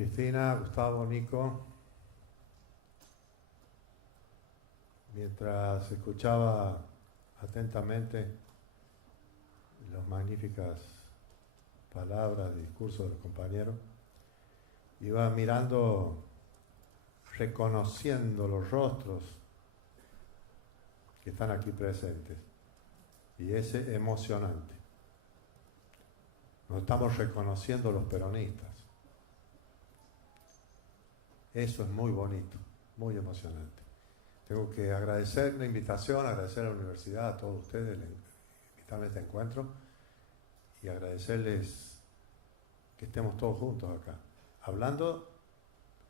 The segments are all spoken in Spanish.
Cristina, Gustavo, Nico, mientras escuchaba atentamente las magníficas palabras, discursos de los compañeros, iba mirando, reconociendo los rostros que están aquí presentes, y es emocionante. Nos estamos reconociendo los peronistas. Eso es muy bonito, muy emocionante. Tengo que agradecer la invitación, agradecer a la universidad, a todos ustedes, invitarme a este encuentro y agradecerles que estemos todos juntos acá, hablando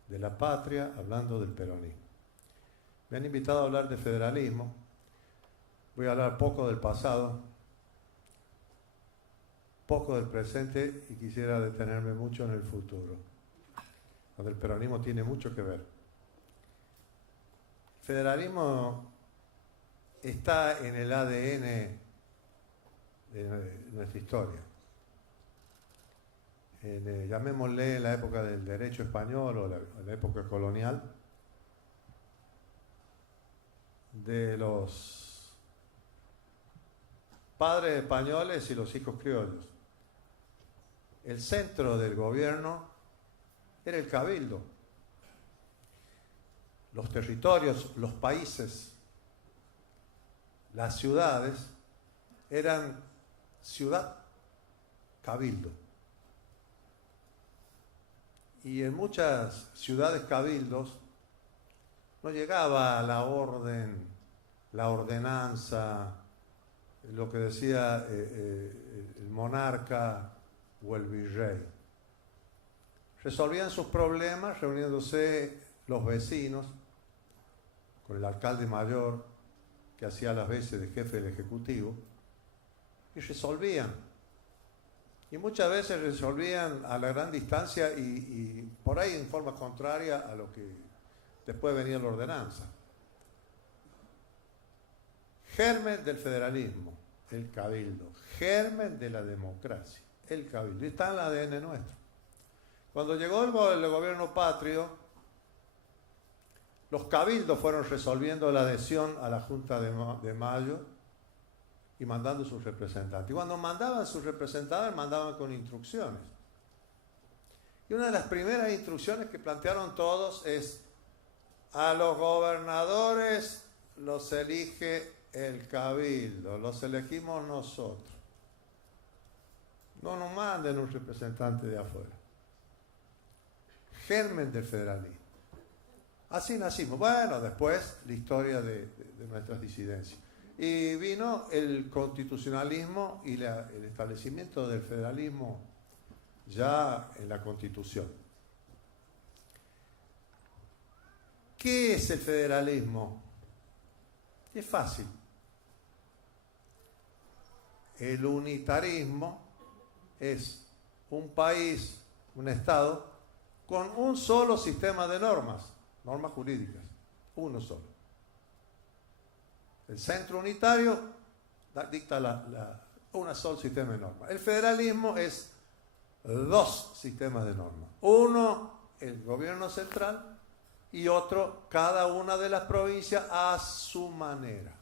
de la patria, hablando del peronismo. Me han invitado a hablar de federalismo. Voy a hablar poco del pasado, poco del presente y quisiera detenerme mucho en el futuro, donde el peronismo tiene mucho que ver. El federalismo está en el ADN de nuestra historia. Llamémosle la época del derecho español o la época colonial, de los padres españoles y los hijos criollos. El centro del gobierno era el cabildo. Los territorios, los países, las ciudades eran ciudad-cabildo. Y en muchas ciudades cabildos no llegaba la orden, la ordenanza, lo que decía el monarca o el virrey. Resolvían sus problemas reuniéndose los vecinos con el alcalde mayor, que hacía las veces de jefe del ejecutivo, y resolvían. Y muchas veces resolvían a la gran distancia y por ahí en forma contraria a lo que después venía la ordenanza. Germen del federalismo, el cabildo. Germen de la democracia, el cabildo. Y está en el ADN nuestro. Cuando llegó el gobierno patrio, los cabildos fueron resolviendo la adhesión a la Junta de Mayo y mandando sus representantes. Y cuando mandaban sus representantes, mandaban con instrucciones. Y una de las primeras instrucciones que plantearon todos es: a los gobernadores los elige el cabildo, los elegimos nosotros. No nos manden un representante de afuera. Germen del federalismo. Así nacimos. Bueno, después la historia de nuestras disidencias. Y vino el constitucionalismo y el establecimiento del federalismo ya en la Constitución. ¿Qué es el federalismo? Es fácil. El unitarismo es un país, un Estado, con un solo sistema de normas jurídicas, uno solo. El centro unitario dicta un solo sistema de normas. El federalismo es dos sistemas de normas. Uno, el gobierno central, y otro, cada una de las provincias a su manera.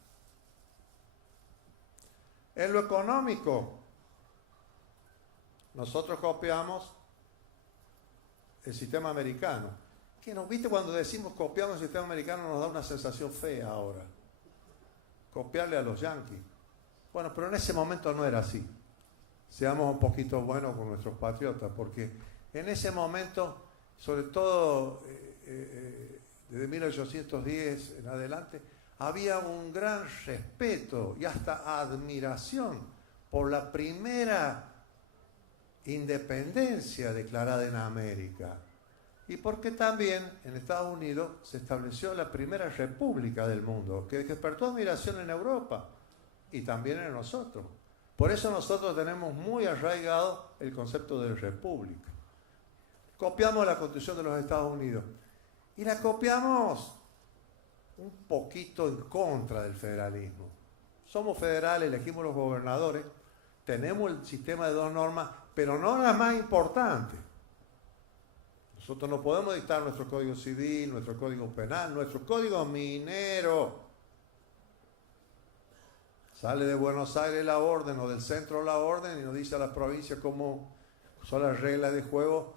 En lo económico, nosotros copiamos el sistema americano. Que nos viste cuando decimos copiamos el sistema americano, nos da una sensación fea ahora. Copiarle a los yanquis. Bueno, pero en ese momento no era así. Seamos un poquito buenos con nuestros patriotas, porque en ese momento, sobre todo desde 1810 en adelante, había un gran respeto y hasta admiración por la primera independencia declarada en América. Y porque también en Estados Unidos se estableció la primera república del mundo, que despertó admiración en Europa y también en nosotros. Por eso nosotros tenemos muy arraigado el concepto de república. Copiamos la Constitución de los Estados Unidos y la copiamos un poquito en contra del federalismo. Somos federales, elegimos los gobernadores, tenemos el sistema de dos normas, pero no las más importantes. Nosotros no podemos dictar nuestro código civil, nuestro código penal, nuestro código minero. Sale de Buenos Aires la orden o del centro la orden y nos dice a las provincias cómo son las reglas de juego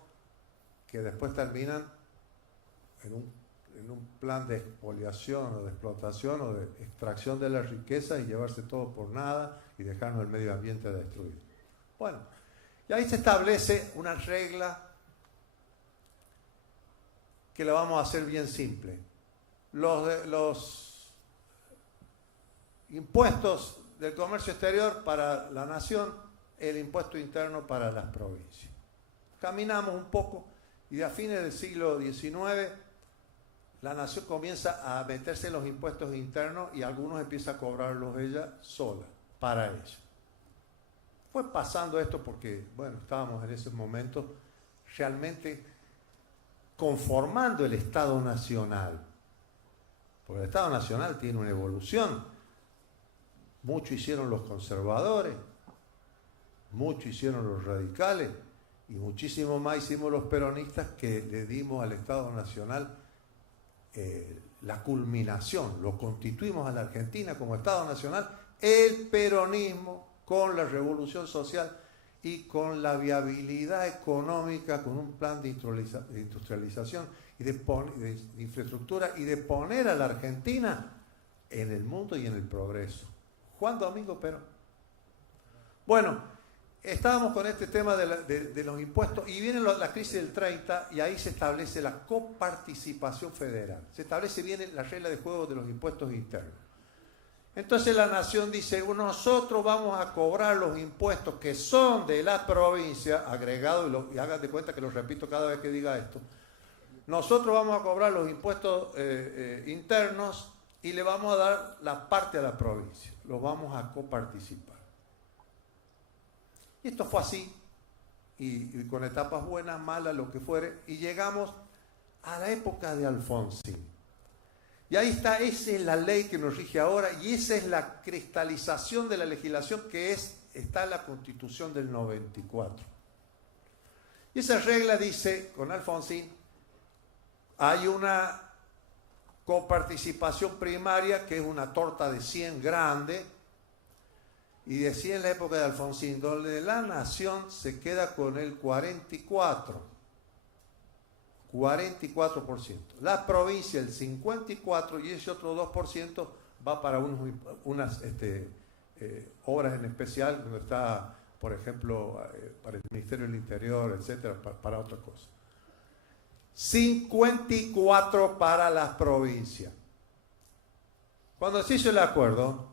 que después terminan en un plan de expoliación o de explotación o de extracción de la riqueza y llevarse todo por nada y dejarnos el medio ambiente destruido. Bueno, y ahí se establece una regla que la vamos a hacer bien simple. Los impuestos del comercio exterior para la nación, el impuesto interno para las provincias. Caminamos un poco y a fines del siglo XIX la nación comienza a meterse en los impuestos internos y algunos empieza a cobrarlos ella sola, para ella. Fue pasando esto porque, bueno, estábamos en ese momento realmente conformando el Estado Nacional. Porque el Estado Nacional tiene una evolución. Mucho hicieron los conservadores, mucho hicieron los radicales y muchísimo más hicimos los peronistas que le dimos al Estado Nacional la culminación. Lo constituimos a la Argentina como Estado Nacional, el peronismo con la revolución social y con la viabilidad económica, con un plan de industrialización y de infraestructura y de poner a la Argentina en el mundo y en el progreso. Juan Domingo Perón. Bueno, estábamos con este tema de los impuestos y viene la crisis del 30 y ahí se establece la coparticipación federal. Se establece bien la regla de juego de los impuestos internos. Entonces la nación dice, nosotros vamos a cobrar los impuestos que son de la provincia, agregados, y hagan de cuenta que lo repito cada vez que diga esto, nosotros vamos a cobrar los impuestos internos y le vamos a dar la parte a la provincia, los vamos a coparticipar. Y esto fue así, y con etapas buenas, malas, lo que fuere, y llegamos a la época de Alfonsín. Y ahí está, esa es la ley que nos rige ahora y esa es la cristalización de la legislación que está en la Constitución del 94. Y esa regla dice, con Alfonsín, hay una coparticipación primaria que es una torta de 100 grande y decía en la época de Alfonsín, donde la nación se queda con el 44%. La provincia el 54% y ese otro 2% va para unas obras en especial, donde está, por ejemplo, para el Ministerio del Interior, etcétera, para otra cosa. 54 para las provincias. Cuando se hizo el acuerdo,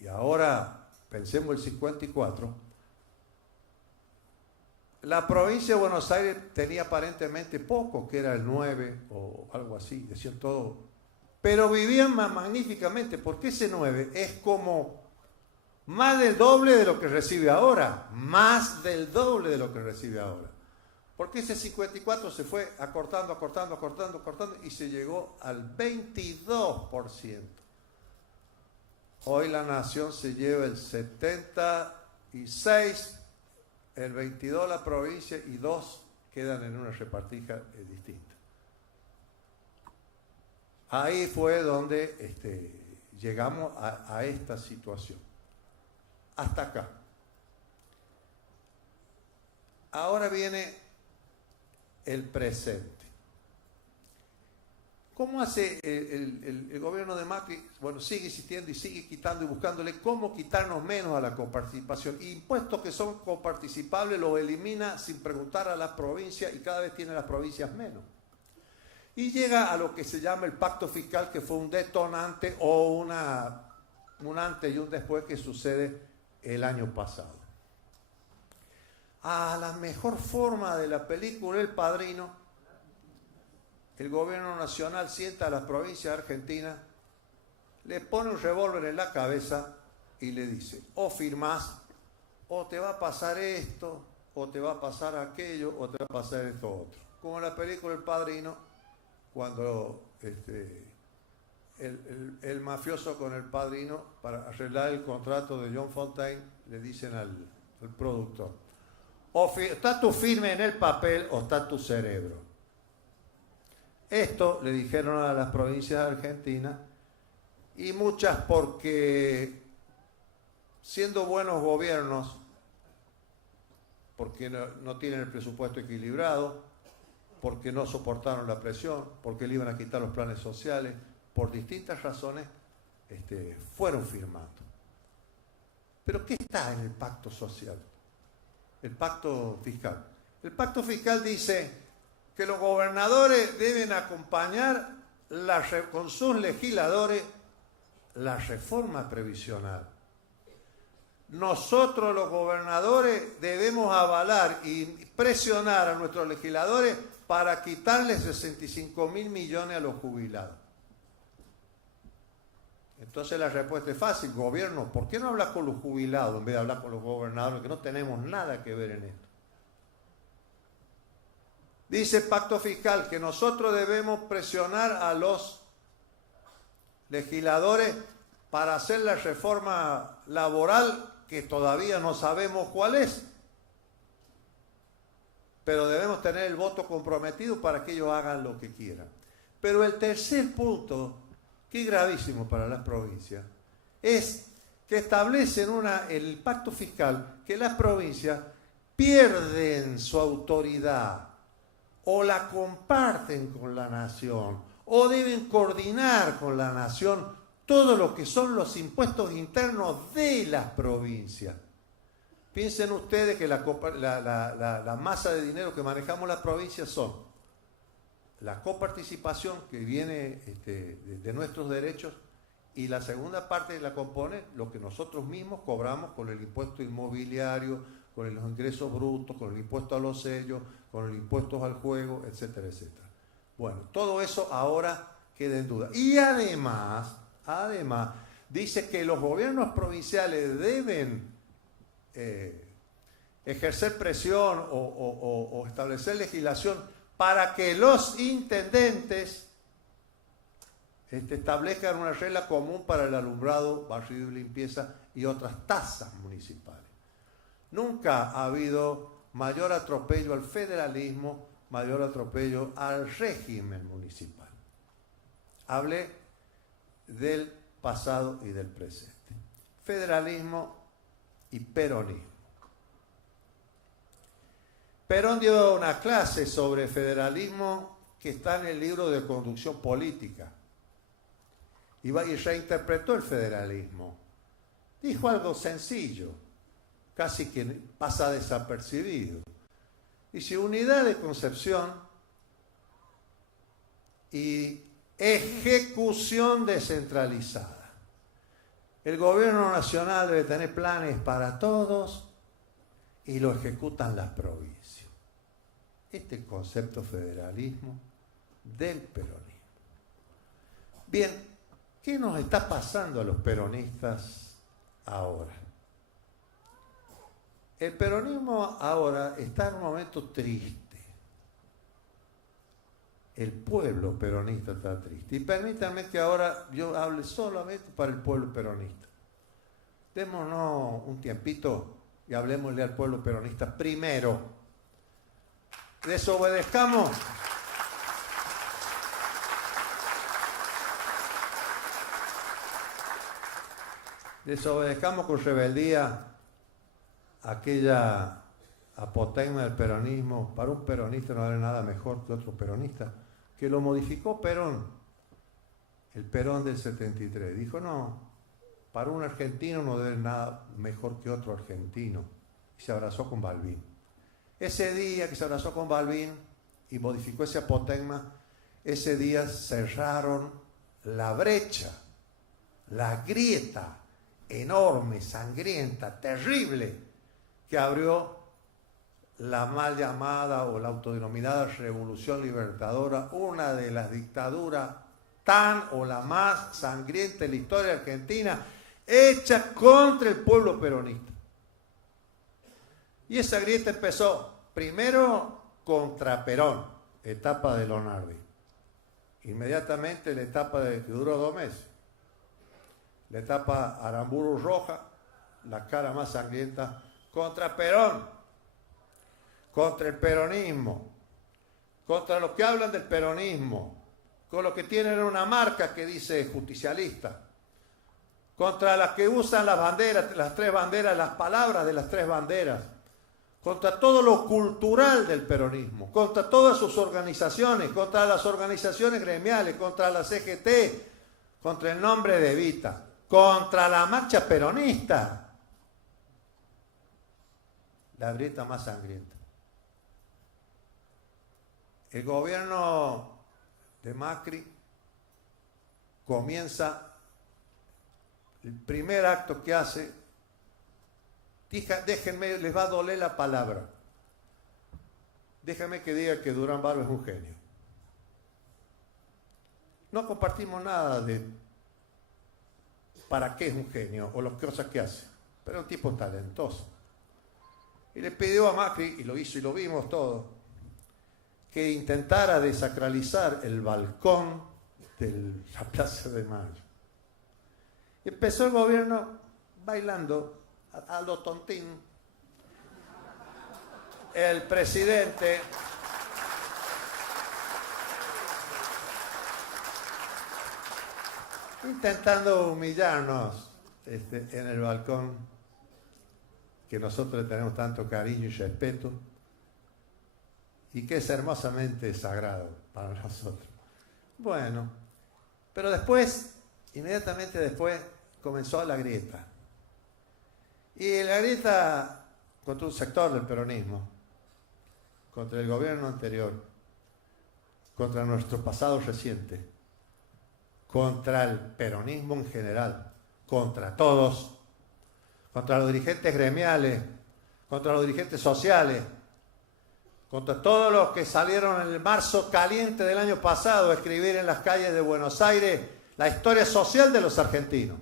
y ahora pensemos el 54, la provincia de Buenos Aires tenía aparentemente poco, que era el 9 o algo así, decían todo. Pero vivían más magníficamente, porque ese 9 es como más del doble de lo que recibe ahora. Más del doble de lo que recibe ahora. Porque ese 54 se fue acortando y se llegó al 22%. Hoy la nación se lleva el 76%. El 22 la provincia y 2 quedan en una repartija distinta. Ahí fue donde llegamos a esta situación. Hasta acá. Ahora viene el presente. ¿Cómo hace el gobierno de Macri? Bueno, sigue insistiendo y sigue quitando y buscándole cómo quitarnos menos a la coparticipación. Impuestos que son coparticipables los elimina sin preguntar a las provincias y cada vez tienen las provincias menos. Y llega a lo que se llama el pacto fiscal, que fue un detonante o un antes y un después que sucede el año pasado. A la mejor forma de la película El Padrino, el gobierno nacional sienta a las provincias argentinas, le pone un revólver en la cabeza y le dice, o firmás, o te va a pasar esto, o te va a pasar aquello, o te va a pasar esto otro. Como en la película El Padrino, cuando el mafioso con el padrino, para arreglar el contrato de John Fontaine, le dicen al productor, o está tu firme en el papel o está tu cerebro. Esto le dijeron a las provincias de Argentina, y muchas porque siendo buenos gobiernos, porque no tienen el presupuesto equilibrado, porque no soportaron la presión, porque le iban a quitar los planes sociales, por distintas razones, fueron firmando. Pero ¿qué está en el pacto social? El pacto fiscal. El pacto fiscal dice que los gobernadores deben acompañar con sus legisladores la reforma previsional. Nosotros los gobernadores debemos avalar y presionar a nuestros legisladores para quitarle 65.000 millones a los jubilados. Entonces la respuesta es fácil, gobierno, ¿por qué no hablas con los jubilados en vez de hablar con los gobernadores, que no tenemos nada que ver en esto? Dice el pacto fiscal que nosotros debemos presionar a los legisladores para hacer la reforma laboral, que todavía no sabemos cuál es, pero debemos tener el voto comprometido para que ellos hagan lo que quieran. Pero el tercer punto, que es gravísimo para las provincias, es que establecen el pacto fiscal que las provincias pierden su autoridad o la comparten con la nación o deben coordinar con la nación todo lo que son los impuestos internos de las provincias. Piensen ustedes que la masa de dinero que manejamos las provincias son la coparticipación que viene de nuestros derechos, y la segunda parte la compone lo que nosotros mismos cobramos con el impuesto inmobiliario, con los ingresos brutos, con el impuesto a los sellos, con el impuesto al juego, etcétera, etcétera. Bueno, todo eso ahora queda en duda. Y además, dice que los gobiernos provinciales deben ejercer presión o establecer legislación para que los intendentes establezcan una regla común para el alumbrado, barrido y limpieza y otras tasas municipales. Nunca ha habido mayor atropello al federalismo, mayor atropello al régimen municipal. Hablé del pasado y del presente. Federalismo y peronismo. Perón dio una clase sobre federalismo que está en el libro de Conducción Política y reinterpretó el federalismo. Dijo algo sencillo, casi que pasa desapercibido. Dice: unidad de concepción y ejecución descentralizada. El gobierno nacional debe tener planes para todos y lo ejecutan las provincias. Este es el concepto federalismo del peronismo. Bien, ¿qué nos está pasando a los peronistas ahora? El peronismo ahora está en un momento triste. El pueblo peronista está triste. Y permítanme que ahora yo hable solamente para el pueblo peronista. Démonos un tiempito y hablemosle al pueblo peronista primero. Desobedezcamos. Desobedezcamos con rebeldía aquella apotegma del peronismo. Para un peronista no hay nada mejor que otro peronista, que lo modificó Perón, el Perón del 73. Dijo: no, para un argentino no debe haber nada mejor que otro argentino. Y se abrazó con Balbín. Ese día que se abrazó con Balbín y modificó ese apotegma, ese día cerraron la brecha, la grieta enorme, sangrienta, terrible, que abrió la mal llamada o la autodenominada Revolución Libertadora, una de las dictaduras tan o la más sangrienta en la historia de Argentina, hecha contra el pueblo peronista. Y esa grieta empezó primero contra Perón, etapa de Lonardi. Inmediatamente la etapa que duró 2 meses. La etapa Aramburu Roja, la cara más sangrienta, contra Perón, contra el peronismo, contra los que hablan del peronismo, con los que tienen una marca que dice justicialista, contra las que usan las banderas, las tres banderas, las palabras de las tres banderas, contra todo lo cultural del peronismo, contra todas sus organizaciones, contra las organizaciones gremiales, contra la CGT, contra el nombre de Evita, contra la marcha peronista. La grieta más sangrienta. El gobierno de Macri comienza, el primer acto que hace, déjenme, les va a doler la palabra, déjenme que diga que Durán Barba es un genio. No compartimos nada de para qué es un genio o las cosas que hace, pero es un tipo talentoso. Y le pidió a Macri, y lo hizo y lo vimos todos, que intentara desacralizar el balcón de la Plaza de Mayo. Y empezó el gobierno bailando a lo tontín. El presidente intentando humillarnos en el balcón que nosotros le tenemos tanto cariño y respeto y que es hermosamente sagrado para nosotros. Bueno, pero después, inmediatamente después, comenzó la grieta. Y la grieta contra un sector del peronismo, contra el gobierno anterior, contra nuestro pasado reciente, contra el peronismo en general, contra todos, contra los dirigentes gremiales, contra los dirigentes sociales, contra todos los que salieron en el marzo caliente del año pasado a escribir en las calles de Buenos Aires la historia social de los argentinos.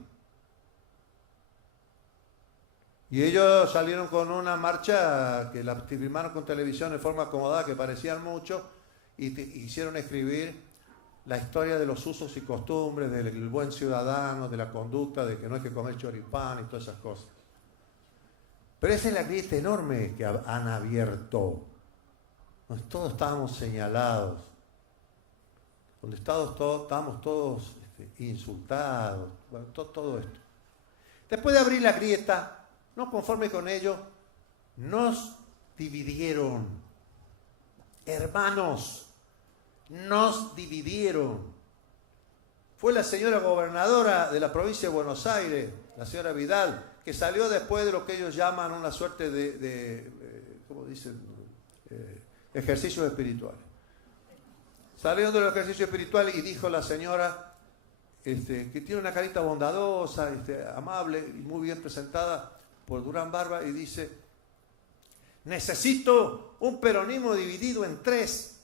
Y ellos salieron con una marcha que la filmaron con televisión en forma acomodada, que parecían mucho, y hicieron escribir la historia de los usos y costumbres, del buen ciudadano, de la conducta, de que no hay que comer choripán y todas esas cosas. Pero esa es la grieta enorme que han abierto, donde todos estábamos señalados, donde estábamos todos insultados, bueno, todo esto. Después de abrir la grieta, no conforme con ello, nos dividieron. Hermanos, nos dividieron. Fue la señora gobernadora de la provincia de Buenos Aires, la señora Vidal, que salió después de lo que ellos llaman una suerte ¿cómo dicen? Ejercicios espirituales. Salió de los ejercicios espirituales y dijo la señora que tiene una carita bondadosa, amable y muy bien presentada por Durán Barba, y dice: necesito un peronismo dividido en tres.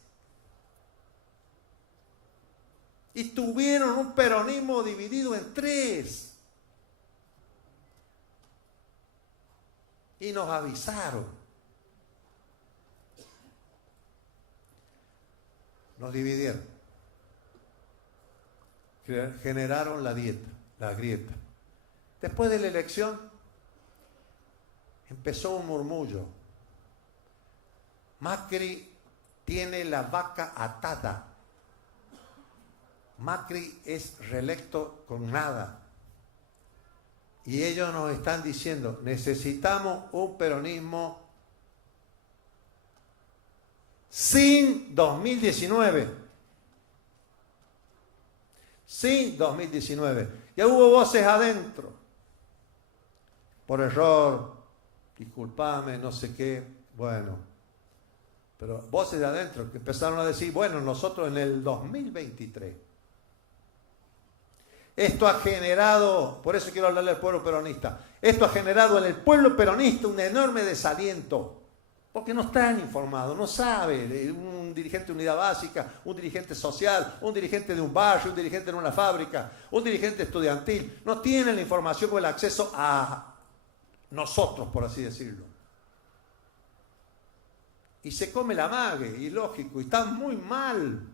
Y tuvieron un peronismo dividido en tres. Y nos avisaron. Nos dividieron. Generaron la grieta. Después de la elección, empezó un murmullo. Macri tiene la vaca atada. Macri es reelecto con nada. Y ellos nos están diciendo: necesitamos un peronismo sin 2019. Sin 2019. Ya hubo voces adentro. Por error, disculpame, no sé qué. Bueno, pero voces de adentro que empezaron a decir: bueno, nosotros en el 2023. Esto ha generado, por eso quiero hablarle al pueblo peronista, esto ha generado en el pueblo peronista un enorme desaliento, porque no están informados, no sabe, un dirigente de unidad básica, un dirigente social, un dirigente de un barrio, un dirigente en una fábrica, un dirigente estudiantil, no tienen la información o el acceso a nosotros, por así decirlo. Y se come la mague, y lógico, y está muy mal.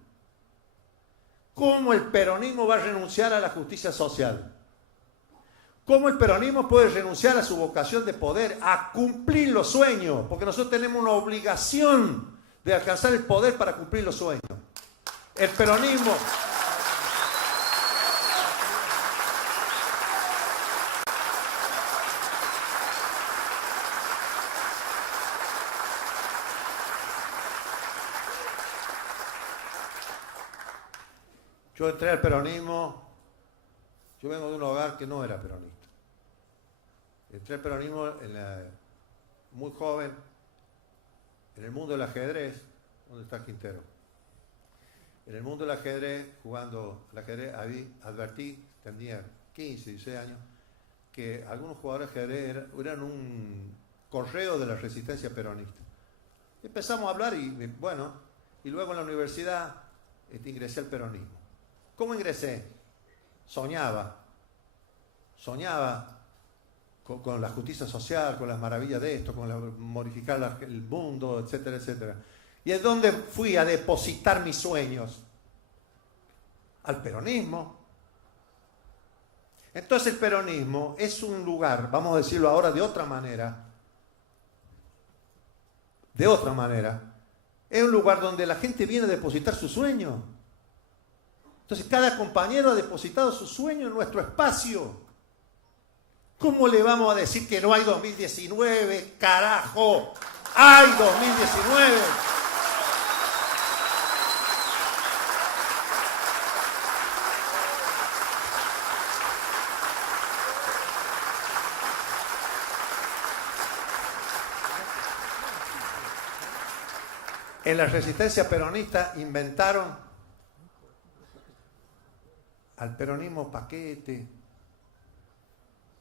¿Cómo el peronismo va a renunciar a la justicia social? ¿Cómo el peronismo puede renunciar a su vocación de poder, a cumplir los sueños? Porque nosotros tenemos una obligación de alcanzar el poder para cumplir los sueños. El peronismo Yo entré al peronismo, yo vengo de un hogar que no era peronista. Entré al peronismo muy joven, en el mundo del ajedrez. ¿Dónde está Quintero? En el mundo del ajedrez, jugando al ajedrez, advertí, tenía 15, 16 años, que algunos jugadores de ajedrez eran un correo de la resistencia peronista. Empezamos a hablar y bueno, y luego en la universidad ingresé al peronismo. ¿Cómo ingresé? Soñaba con la justicia social, con las maravillas de esto, con modificar el mundo, etcétera, etcétera. ¿Y es donde fui a depositar mis sueños? Al peronismo. Entonces el peronismo es un lugar, vamos a decirlo ahora de otra manera, es un lugar donde la gente viene a depositar su sueño. Entonces cada compañero ha depositado su sueño en nuestro espacio. ¿Cómo le vamos a decir que no hay 2019? ¡Carajo! ¡Hay 2019! En la resistencia peronista inventaron al peronismo paquete,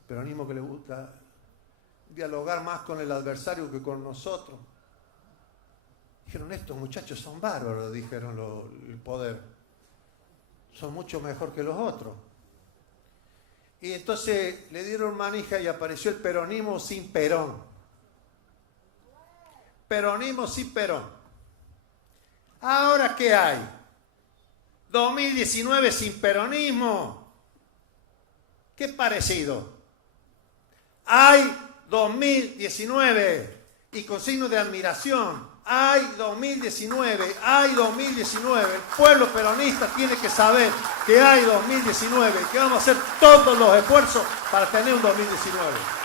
peronismo que le gusta dialogar más con el adversario que con nosotros. Dijeron, estos muchachos son bárbaros, dijeron el poder. Son mucho mejor que los otros. Y entonces le dieron manija y apareció el peronismo sin Perón. Peronismo sin Perón. ¿Ahora qué hay? 2019 sin peronismo. ¿Qué parecido? Hay 2019 y con signos de admiración. Hay 2019, hay 2019. El pueblo peronista tiene que saber que hay 2019, que vamos a hacer todos los esfuerzos para tener un 2019.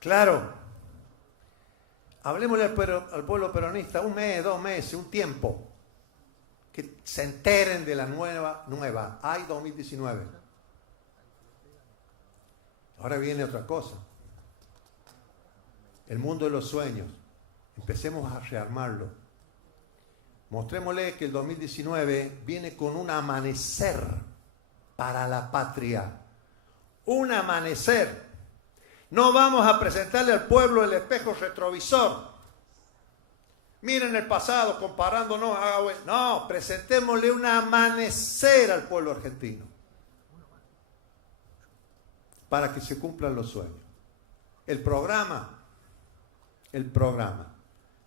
Claro, hablemosle al pueblo peronista, un mes, 2 meses, un tiempo, que se enteren de la nueva, hay 2019. Ahora viene otra cosa, el mundo de los sueños, empecemos a rearmarlo, mostrémosle que el 2019 viene con un amanecer para la patria, un amanecer. No vamos a presentarle al pueblo el espejo retrovisor. Miren el pasado comparándonos. No, presentémosle un amanecer al pueblo argentino. Para que se cumplan los sueños. El programa.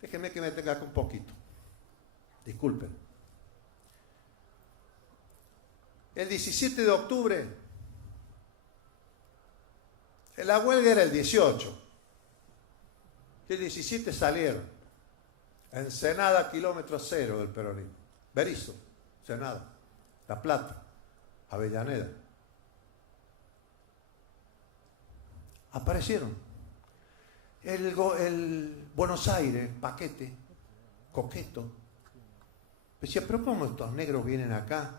Déjenme que me tenga acá un poquito. Disculpen. El 17 de octubre... La huelga era el 18. El 17 salieron. Ensenada, kilómetro cero del peronismo. Berizo, Ensenada, La Plata, Avellaneda. Aparecieron. El Buenos Aires, paquete, coqueto. Decía, pero ¿cómo estos negros vienen acá?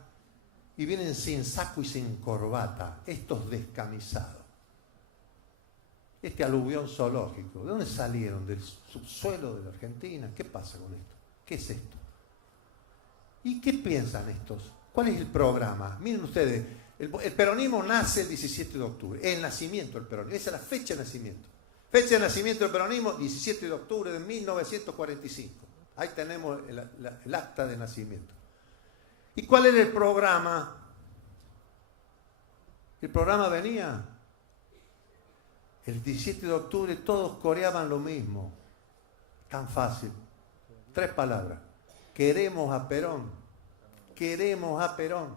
Y vienen sin saco y sin corbata, estos descamisados. Este aluvión zoológico, ¿de dónde salieron? ¿Del subsuelo de la Argentina? ¿Qué pasa con esto? ¿Qué es esto? ¿Y qué piensan estos? ¿Cuál es el programa? Miren ustedes, el peronismo nace el 17 de octubre, el nacimiento del peronismo, esa es la fecha de nacimiento. Fecha de nacimiento del peronismo, 17 de octubre de 1945. Ahí tenemos el acta de nacimiento. ¿Y cuál era el programa? El programa venía... El 17 de octubre todos coreaban lo mismo. Tan fácil. 3 palabras. Queremos a Perón. Queremos a Perón.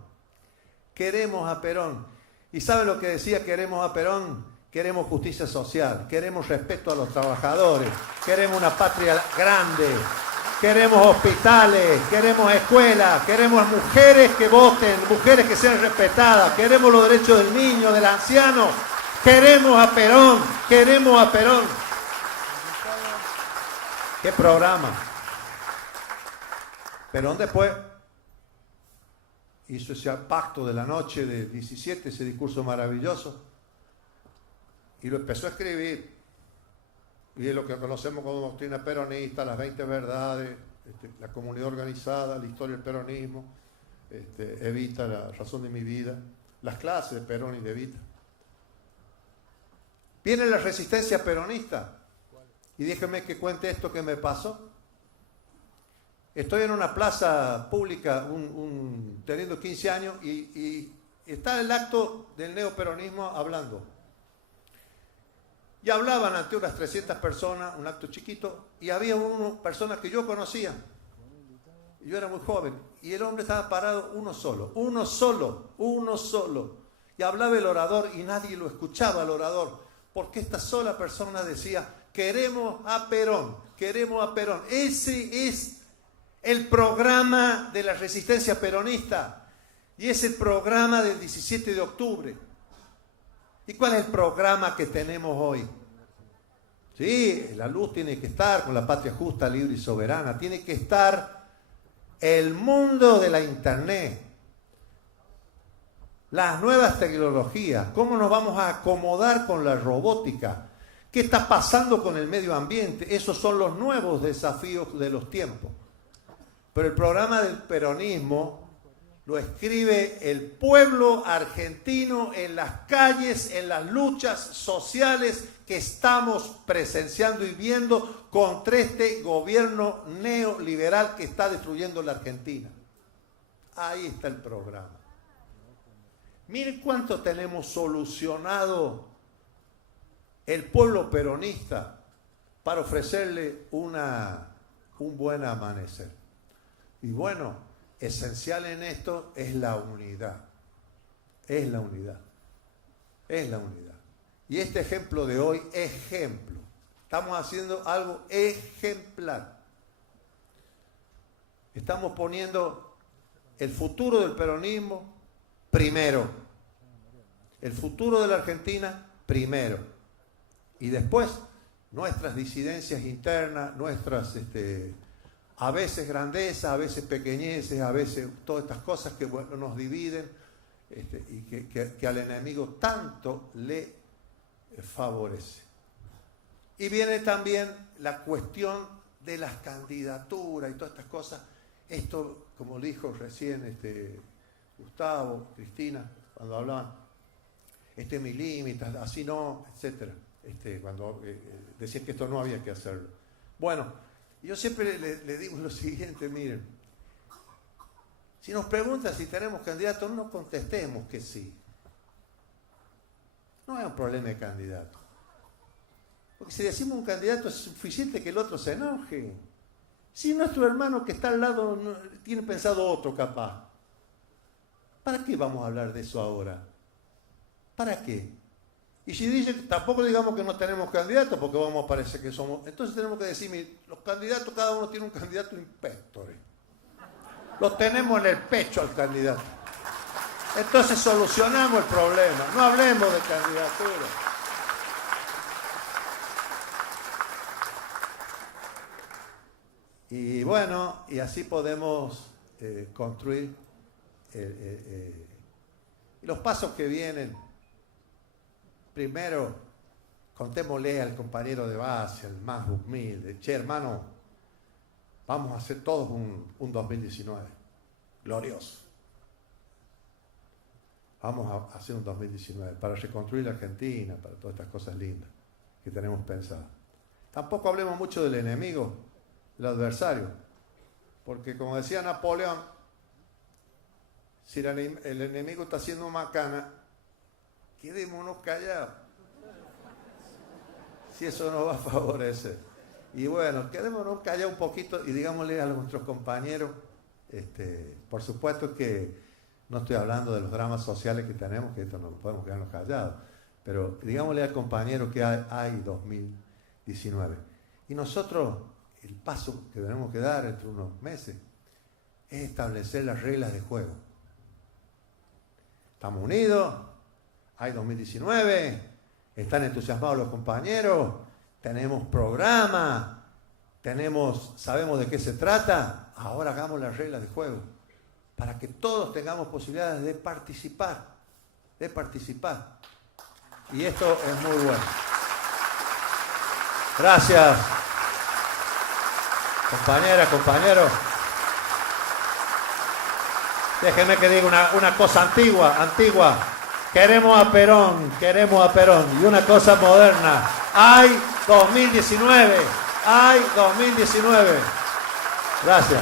Queremos a Perón. ¿Y saben lo que decía queremos a Perón? Queremos justicia social. Queremos respeto a los trabajadores. Queremos una patria grande. queremos hospitales, queremos escuelas, queremos mujeres que voten, mujeres que sean respetadas, queremos los derechos del niño, del anciano, queremos a Perón, queremos a Perón. ¿Qué programa? Perón después hizo ese pacto de la noche del 17, ese discurso maravilloso, y lo empezó a escribir. Y es lo que conocemos como doctrina peronista, las 20 verdades, la comunidad organizada, la historia del peronismo, Evita, la razón de mi vida, las clases de Perón y de Evita. Viene la resistencia peronista. Y déjeme que cuente esto que me pasó. Estoy en una plaza pública teniendo 15 años y está el acto del neoperonismo hablando. Y hablaban ante unas 300 personas, un acto chiquito, y había personas que yo conocía. Yo era muy joven y el hombre estaba parado uno solo. Y hablaba el orador y nadie lo escuchaba al orador, porque esta sola persona decía: queremos a Perón, queremos a Perón. Ese es el programa de la resistencia peronista y es el programa del 17 de octubre. ¿Y cuál es el programa que tenemos hoy? Sí, la luz tiene que estar con la patria justa, libre y soberana. Tiene que estar el mundo de la internet, las nuevas tecnologías, cómo nos vamos a acomodar con la robótica, qué está pasando con el medio ambiente. Esos son los nuevos desafíos de los tiempos. Pero el programa del peronismo lo escribe el pueblo argentino en las calles, en las luchas sociales que estamos presenciando y viendo contra este gobierno neoliberal que está destruyendo la Argentina. Ahí está el programa. Miren cuánto tenemos solucionado el pueblo peronista para ofrecerle un buen amanecer. Y bueno, esencial en esto es la unidad. Es la unidad. Es la unidad. Y este ejemplo de hoy, ejemplo. Estamos haciendo algo ejemplar. Estamos poniendo el futuro del peronismo primero. El futuro de la Argentina primero. Y después, nuestras disidencias internas, nuestras a veces grandezas, a veces pequeñeces, a veces todas estas cosas que nos dividen y que al enemigo tanto le favorece. Y viene también la cuestión de las candidaturas y todas estas cosas. Esto, como dijo recién Gustavo, Cristina, cuando hablaban, mi límite, así no, etcétera. Cuando decían que esto no había que hacerlo. Bueno, yo siempre le digo lo siguiente: miren, si nos preguntan si tenemos candidatos, no contestemos que sí. No hay un problema de candidato. Porque si decimos un candidato es suficiente que el otro se enoje. Si nuestro hermano que está al lado no, tiene pensado otro capaz, ¿para qué vamos a hablar de eso ahora? ¿Para qué? Y si dicen, tampoco digamos que no tenemos candidatos, porque vamos a parecer que somos. Entonces tenemos que decir: mire, los candidatos, cada uno tiene un candidato inspector. Lo tenemos en el pecho al candidato. Entonces solucionamos el problema. No hablemos de candidatura. Y bueno, y así podemos construir los pasos que vienen. Primero, contémosle al compañero de base, al más humilde: che, hermano, vamos a hacer todos un 2019 glorioso. Vamos a hacer un 2019 para reconstruir la Argentina, para todas estas cosas lindas que tenemos pensadas. Tampoco hablemos mucho del enemigo, del adversario, porque como decía Napoleón, si el enemigo está haciendo macana, quedémonos callados, si eso nos va a favorecer. Y bueno, quedémonos callados un poquito y digámosle a nuestros compañeros, por supuesto que no estoy hablando de los dramas sociales que tenemos, que esto no podemos quedarnos callados, pero digámosle al compañero que hay 2019. Y nosotros el paso que tenemos que dar entre unos meses es establecer las reglas de juego. Estamos unidos, hay 2019, están entusiasmados los compañeros, tenemos programa, sabemos de qué se trata. Ahora hagamos las reglas de juego para que todos tengamos posibilidades de participar. Y esto es muy bueno. Gracias, compañeras, compañeros. Déjenme que diga una cosa antigua. Queremos a Perón. Y una cosa moderna. ¡Ay 2019! Gracias.